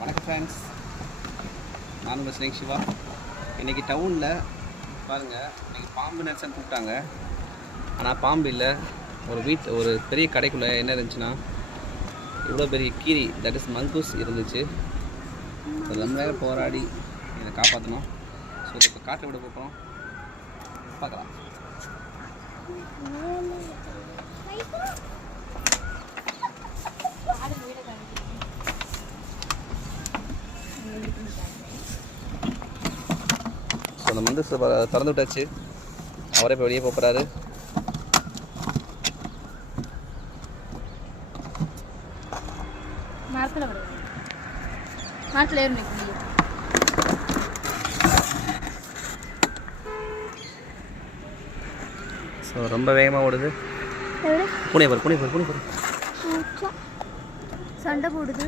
வணக்கம் ஃப்ரெண்ட்ஸ், நான் உங்கள் ஸ்னேக் சிவா. இன்றைக்கி டவுனில் பாருங்கள், இன்றைக்கி பாம்பு நர்சன் கூப்பிட்டாங்க. ஆனால் பாம்பு இல்லை. ஒரு பெரிய கடைக்குள்ளே என்ன இருந்துச்சுன்னா, இவ்வளோ பெரிய கீரி, தட் இஸ் மங்கூஸ் இருந்துச்சு. ரொம்ப நேரம் போராடி இதை காப்பாற்றணும். ஸோ இதை இப்போ காற்று விட போகிறோம், பார்க்கலாம். ஸோ அந்த மங்கூஸ் திறந்து விட்டாச்சு. அவரே இப்போ வெளியே போகிறாரு. ஸோ ரொம்ப வேகமாக ஓடுது. பூனை பாரு, சண்டை போடுது.